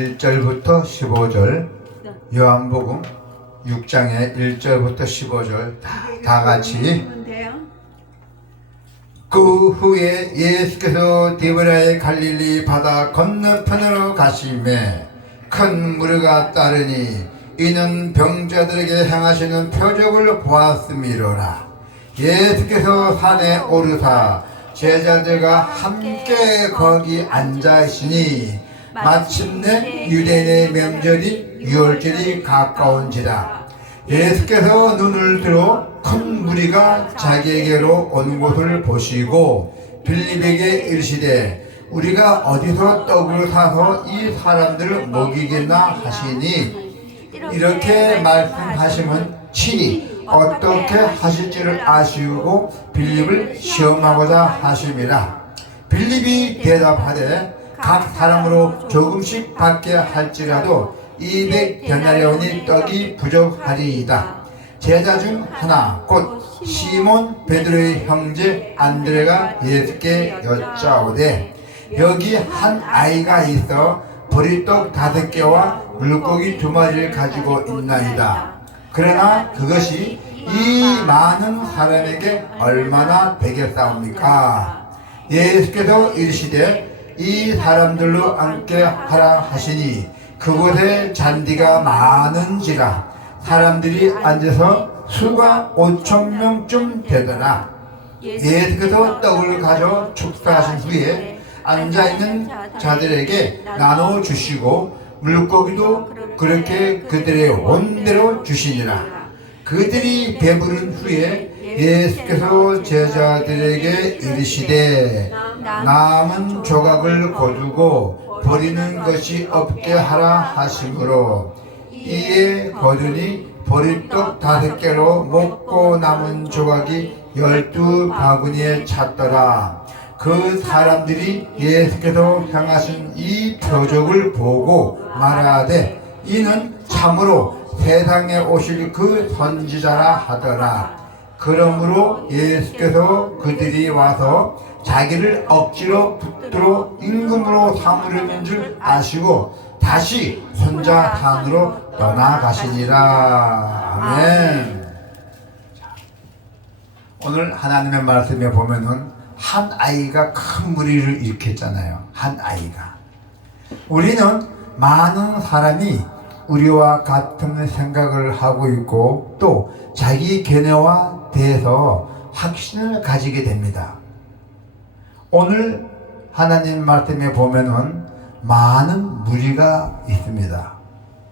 1절부터 15절, 요한복음 6장의 1절부터 15절 다 같이. 그 후에 예수께서 디브라의 갈릴리 바다 건너편으로 가시매 큰 무리가 따르니 이는 병자들에게 행하시는 표적을 보았음이로라. 예수께서 산에 오르사 제자들과 함께 거기 앉아있으니 마침내 유대인의 명절인 유월절이 가까운지라. 예수께서 눈을 들어 큰 무리가 자기에게로 온 곳을 보시고 빌립에게 이르시되 우리가 어디서 떡을 사서 이 사람들을 먹이겠나 하시니, 이렇게 말씀하시면 친히 어떻게 하실지를 아시고 빌립을 시험하고자 하심이라. 빌립이 대답하되 각 사람으로 조금씩 받게 할지라도 200데나리온의 떡이 부족하리이다. 제자 중 하나 곧 시몬 베드로의 형제 안드레가 예수께 여짜오되 여기 한 아이가 있어 보리떡 5개와 물고기 2마리를 가지고 있나이다. 그러나 그것이 이 많은 사람에게 얼마나 되겠사옵니까? 예수께서 이르시되 이 사람들로 앉게 하라 하시니 그곳에 잔디가 많은지라 사람들이 앉아서 수가 5,000명쯤 되더라. 예수께서 떡을 가져 축사하신 후에 앉아있는 자들에게 나눠 주시고 물고기도 그렇게 그들의 온대로 주시니라. 그들이 배부른 후에 예수께서 제자들에게 이르시되 남은 조각을 거두고 버리는 것이 없게 하라 하심으로 이에 거두니 보리떡 5개로 먹고 남은 조각이 12바구니에 찼더라. 그 사람들이 예수께서 행하신 이 표적을 보고 말하되 이는 참으로 세상에 오실 그 선지자라 하더라. 그러므로 예수께서 그들이 와서 자기를 억지로 붙들어 임금으로 삼으려는 줄 아시고 다시 혼자 산으로 떠나가시니라. 아멘. 오늘 하나님의 말씀에 보면은 한 아이가 큰 무리를 일으켰잖아요. 한 아이가. 우리는 많은 사람이 우리와 같은 생각을 하고 있고 또 자기 견해와 대해서 확신을 가지게 됩니다. 오늘 하나님 말씀에 보면은 많은 무리가 있습니다.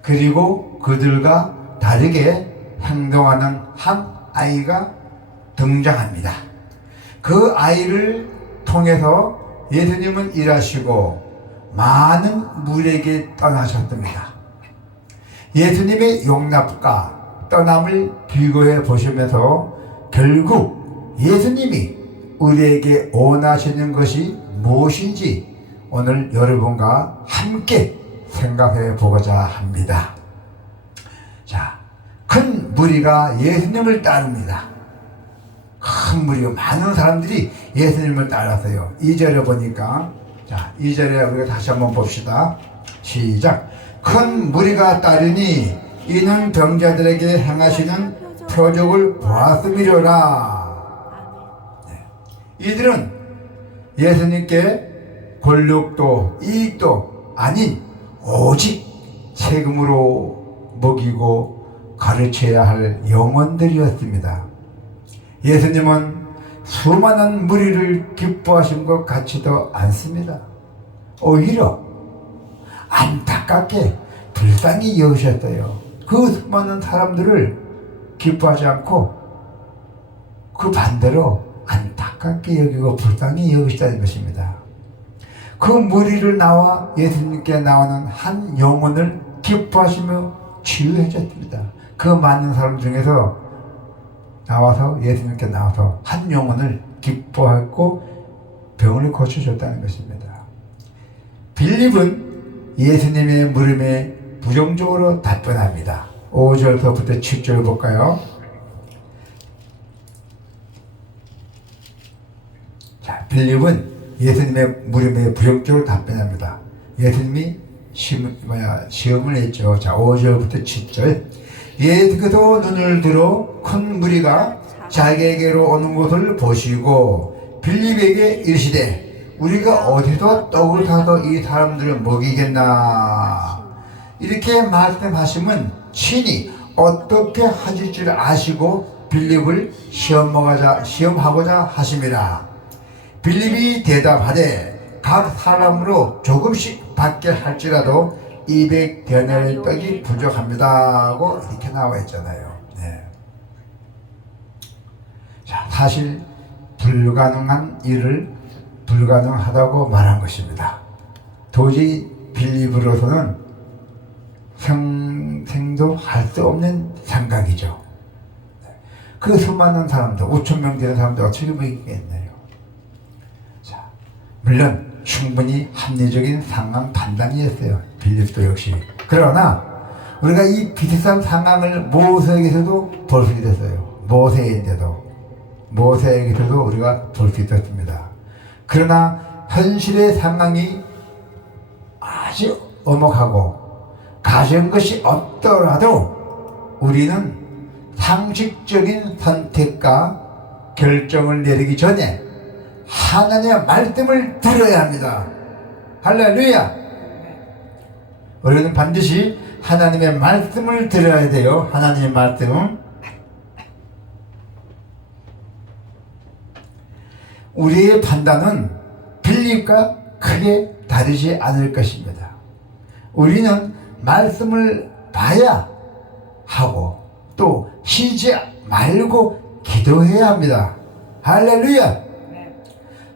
그리고 그들과 다르게 행동하는 한 아이가 등장합니다. 그 아이를 통해서 예수님은 일하시고 많은 무리에게 떠나셨습니다. 예수님의 용납과 떠남을 비교해 보시면서 결국 예수님이 우리에게 원하시는 것이 무엇인지 오늘 여러분과 함께 생각해 보고자 합니다. 자, 큰 무리가 예수님을 따릅니다. 큰 무리가 많은 사람들이 예수님을 따랐어요. 2절에 보니까, 자, 2절에 우리가 다시 한번 봅시다. 시작. 큰 무리가 따르니 이는 병자들에게 행하시는 표적을 보았음이로라. 이들은 예수님께 권력도 이익도 아닌 오직 세금으로 먹이고 가르쳐야 할 영혼들이었습니다. 예수님은 수많은 무리를 기뻐하신 것 같지도 않습니다. 오히려 안타깝게 불쌍히 여기셨어요. 그 수많은 사람들을 기뻐하지 않고 그 반대로 안타깝게 여기고 불쌍히 여기시다는 것입니다. 그 무리를 나와 예수님께 나오는 한 영혼을 기뻐하시며 치유해 줬습니다. 그 많은 사람 중에서 나와서 예수님께 나와서 한 영혼을 기뻐하고 병을 고쳐줬다는 것입니다. 빌립은 예수님의 물음에 부정적으로 답변합니다. 5절부터 7절 볼까요? 자, 빌립은 예수님의 물음에 부정적으로 답변합니다. 예수님이 시험을 했죠. 자, 5절부터 7절. 예수께서 눈을 들어 큰 무리가 자기에게로 오는 것을 보시고 빌립에게 이르시되 우리가 어디서 떡을 사서 이 사람들을 먹이겠나. 이렇게 말씀하시면 친히 어떻게 하실 줄 아시고 빌립을 시험하고자 하심이라. 빌립이 대답하되 각 사람으로 조금씩 받게 할지라도 200데나리 떡이 부족합니다 하고 이렇게 나와 있잖아요. 네. 자, 사실 불가능한 일을 불가능하다고 말한 것입니다. 도저히 빌립으로서는 생도 할 수 없는 생각이죠. 그 수많은 사람들, 5,000명 되는 사람들 어떻게 먹이겠네요. 자, 물론 충분히 합리적인 상황 판단이었어요. 빌립도 역시. 그러나 우리가 이 비슷한 상황을 모세에게서도 볼 수 있었어요. 모세에게서도 우리가 볼 수 있었습니다. 그러나 현실의 상황이 아주 엄혹하고 가벼운 것이 없더라도 우리는 상식적인 선택과 결정을 내리기 전에 하나님의 말씀을 들어야 합니다. 할렐루야! 우리는 반드시 하나님의 말씀을 들어야 돼요. 하나님의 말씀은 우리의 판단은 빌립과 크게 다르지 않을 것입니다. 우리는 말씀을 봐야 하고 또 쉬지 말고 기도해야 합니다. 할렐루야!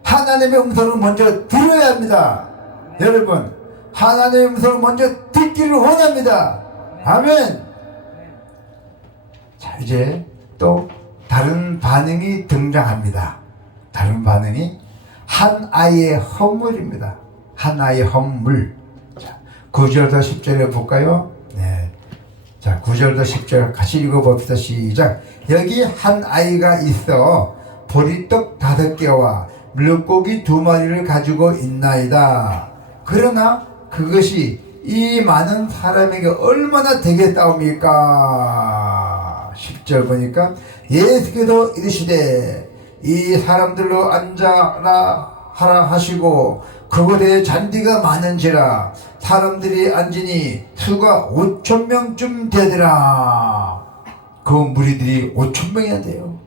하나님의 음성을 먼저 들어야 합니다. 여러분, 하나님의 음성을 먼저 듣기를 원합니다. 아멘. 자, 이제 또 다른 반응이 등장합니다. 다른 반응이 한 아이의 헌물입니다. 한 아이의 헌물. 자, 9절부터 10절에 볼까요? 네. 자, 9절부터 10절 같이 읽어봅시다. 시작. 여기 한 아이가 있어 보리떡 5개와 물고기 2마리를 가지고 있나이다. 그러나 그것이 이 많은 사람에게 얼마나 되겠다옵니까? 10절 보니까 예수께서 이르시되 이 사람들로 앉아라 하라 하시고 그곳에 잔디가 많은지라 사람들이 앉으니 수가 5,000명쯤 되더라. 그 무리들이 5,000명이나 돼요.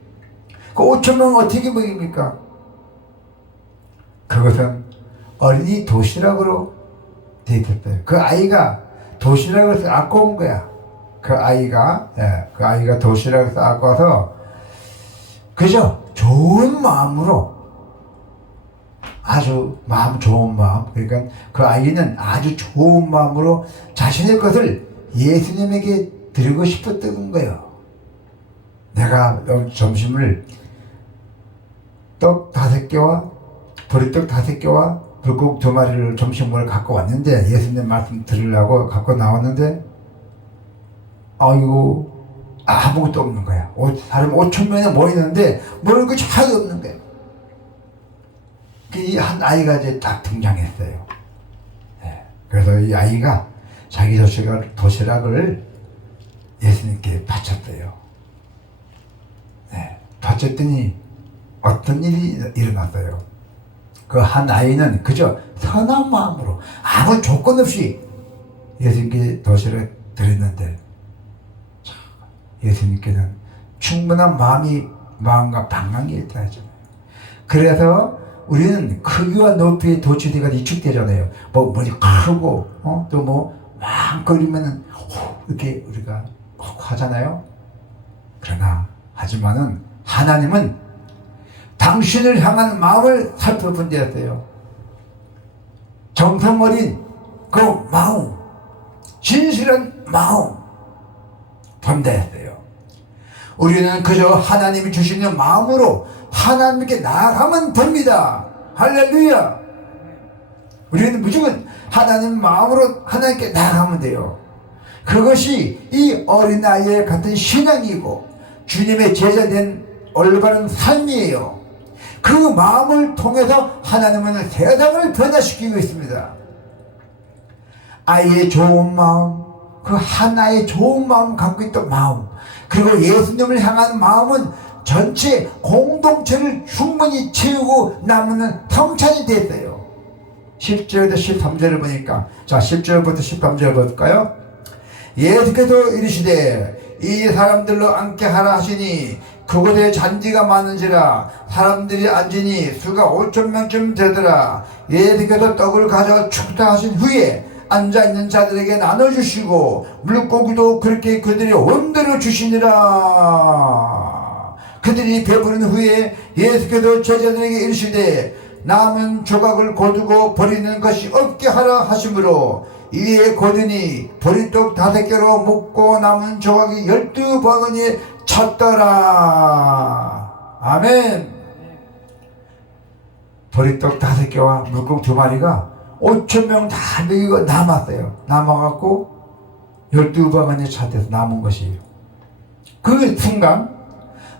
그 5,000명 어떻게 먹입니까? 그것은 어린이 도시락으로 돼 있었어요. 그 아이가 도시락을 싸고 온 거야. 그 아이가 도시락을 싸고 와서 그저 좋은 마음으로, 아주 마음 좋은 마음, 그러니까 그 아이는 아주 좋은 마음으로 자신의 것을 예수님에게 드리고 싶었던 거예요. 내가 점심을 떡 5개와 보리떡 5개와 물고기 2마리를 점심을 갖고 왔는데, 예수님 말씀 들으려고 갖고 나왔는데 아이고 아무것도 없는 거야. 사람 5,000명이 모이는데 먹을 것이 하나도 없는 거야. 이 한 아이가 이제 딱 등장했어요. 네. 그래서 이 아이가 자기 도시락을 예수님께 바쳤어요. 네. 바쳤더니 어떤 일이 일어났어요. 그 한 아이는 그저 선한 마음으로 아무 조건 없이 예수님께 도시락을 드렸는데, 예수님께는 충분한 마음과 방광이 있다 하잖아요. 그래서 우리는 크기와 높이의 도취대가 이축되잖아요. 뭐 머리 크고 또 뭐 망거리면은 이렇게 우리가 하잖아요. 하지만은 하나님은 당신을 향한 마음을 살펴본다였어요. 정성 어린 그 마음, 진실한 마음 본다였어요. 우리는 그저 하나님이 주시는 마음으로 하나님께 나아가면 됩니다. 할렐루야. 우리는 무조건 하나님 마음으로 하나님께 나아가면 돼요. 그것이 이 어린아이의 같은 신앙이고 주님의 제자된 올바른 삶이에요. 그 마음을 통해서 하나님은 세상을 변화시키고 있습니다. 아이의 좋은 마음, 그 하나의 좋은 마음 갖고 있던 마음, 그리고 예수님을 향한 마음은 전체 공동체를 충분히 채우고 남는 성찬이 됐어요. 10절부터 13절을 보니까, 자 10절부터 13절 볼까요? 예수께서 이르시되 이 사람들로 앉게 하라 하시니 그곳에 잔디가 많은지라 사람들이 앉으니 수가 5,000명쯤 되더라. 예수께서 떡을 가져 축사하신 후에 앉아있는 자들에게 나눠주시고 물고기도 그렇게 그들이 온대로 주시니라. 그들이 배부른 후에 예수께서 제자들에게 이르시되 남은 조각을 거두고 버리는 것이 없게 하라 하시므로 이에 거두니 보리떡 5개로 먹고 남은 조각이 12바구니에 찼더라. 아멘. 보리떡 5개와 물고기 2마리가 5,000명 다 먹이고 남았어요. 남아갖고 12바구니에 찼대서 남은 것이에요. 그 순간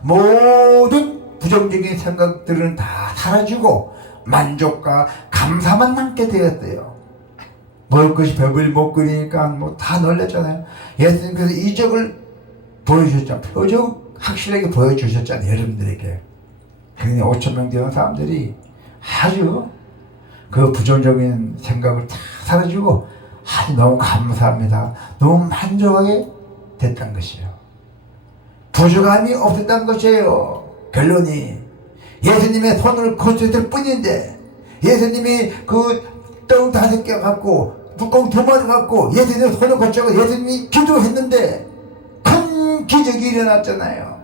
모든 부정적인 생각들은 다 사라지고 만족과 감사만 남게 되었어요. 먹을 것이 배불리 못 끓이니까 뭐 다 놀랐잖아요. 예수님께서 이적을 보여주셨잖아요. 표적 확실하게 보여주셨잖아요. 여러분들에게. 그러니 5,000명 되는 사람들이 아주 그 부정적인 생각을 다 사라지고 아주 너무 감사합니다. 너무 만족하게 됐던 것이에요. 부족함이 없었던 것이에요. 결론이 예수님의 손을 거쳤을 뿐인데, 예수님이 그 떡 5개 갖고 물고기 2마리 갖고 예수님의 손을 거쳐서 예수님이 기도했는데 큰 기적이 일어났잖아요.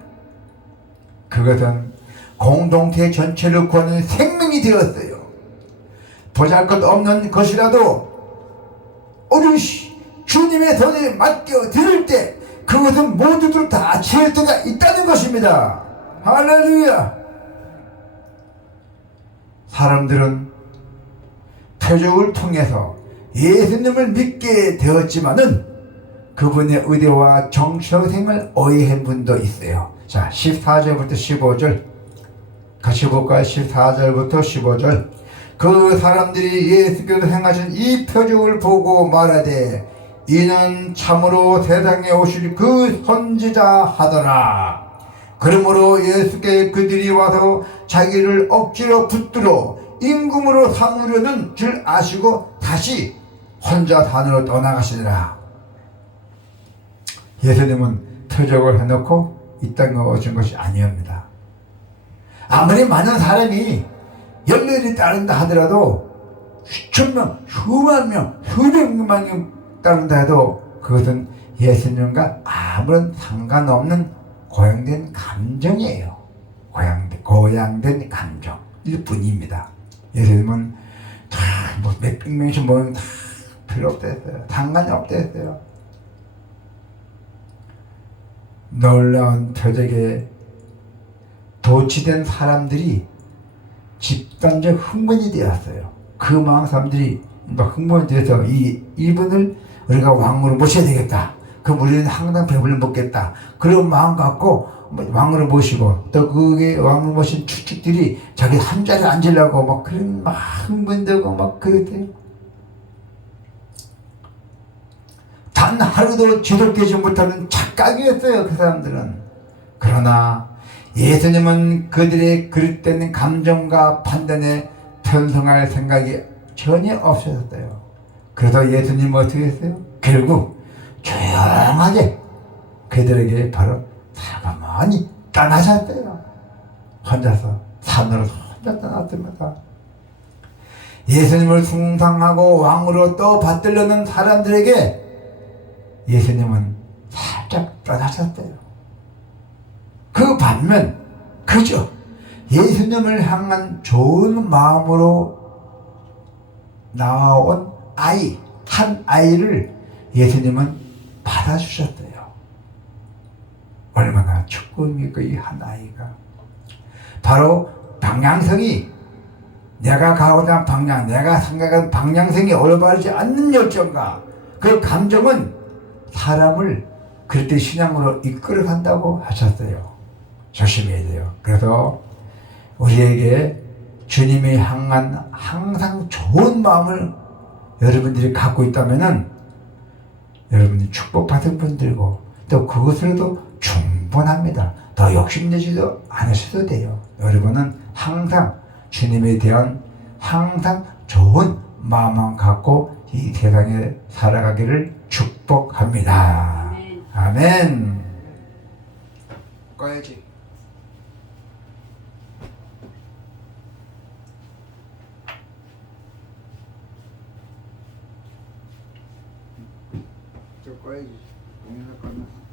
그것은 공동체 전체를 구하는 생명이 되었어요. 보잘것없는 것이라도 우리 주님의 손에 맡겨 드릴 때 그것은 모두들 다 채울 때가 있다는 것입니다. 할렐루야. 사람들은 표적을 통해서 예수님을 믿게 되었지만은 그분의 의대와 정체성을 오해한 분도 있어요. 자 14절부터 15절 같이 볼까요? 14절부터 15절. 그 사람들이 예수께서 행하신 이 표적을 보고 말하되 이는 참으로 세상에 오실 그 선지자 하더라. 그러므로 예수께 그들이 와서 자기를 억지로 붙들어 임금으로 삼으려는 줄 아시고 다시 혼자 산으로 떠나가시더라. 예수님은 표적을 해놓고 이 땅에 오신 것이 아니옵니다. 아무리 많은 사람이 열렬히 따른다 하더라도 수천 명, 수만 명, 수백만 명 따른다 해도 그것은 예수님과 아무런 상관없는 고양된 감정이에요. 고양된 감정일 뿐입니다. 예수님은 다 뭐 몇백 명씩 모이면 다 필요 없댔어요. 상관이 없댔어요. 놀라운 표적에 도취된 사람들이 집단적 흥분이 되었어요. 그 많은 사람들이 흥분이 되어서 이분을 우리가 왕으로 모셔야 되겠다. 그럼 우리는 항상 배불리 먹겠다. 그런 마음 갖고 왕으로 모시고 또 그게 왕으로 모신 추측들이 자기 한 자리에 앉으려고 막 그런 막 흥분되고 막 그랬대요. 단 하루도 지속되지 못하는 착각이었어요. 그 사람들은. 그러나 예수님은 그들의 그릇된 감정과 판단에 편성할 생각이 전혀 없으셨어요. 그래서 예수님은 어떻게 했어요? 결국 조용하게 그들에게 바로 가만히 떠나셨대요. 혼자서 산으로 혼자 떠났습니다. 예수님을 숭상하고 왕으로 또 받들려는 사람들에게 예수님은 살짝 떠나셨대요. 그 반면 그저 예수님을 향한 좋은 마음으로 나온 한 아이를 예수님은 받아주셨대요. 얼마나 축복입니까? 이 한 아이가 바로 방향성이, 내가 가고자 한 방향, 내가 생각한 방향성이 올바르지 않는 열정과 그 감정은 사람을 그렇게 신앙으로 이끌어간다고 하셨어요. 조심해야 돼요. 그래서 우리에게 주님이 향한 항상 좋은 마음을 여러분들이 갖고 있다면은 여러분이 축복받은 분들고 또 그것으로도 충분합니다. 더 욕심내지도 않으셔도 돼요. 여러분은 항상 주님에 대한 항상 좋은 마음만 갖고 이 세상에 살아가기를 축복합니다. 아멘. 꺼야지. 저 꺼야지. 동영상 꺼면.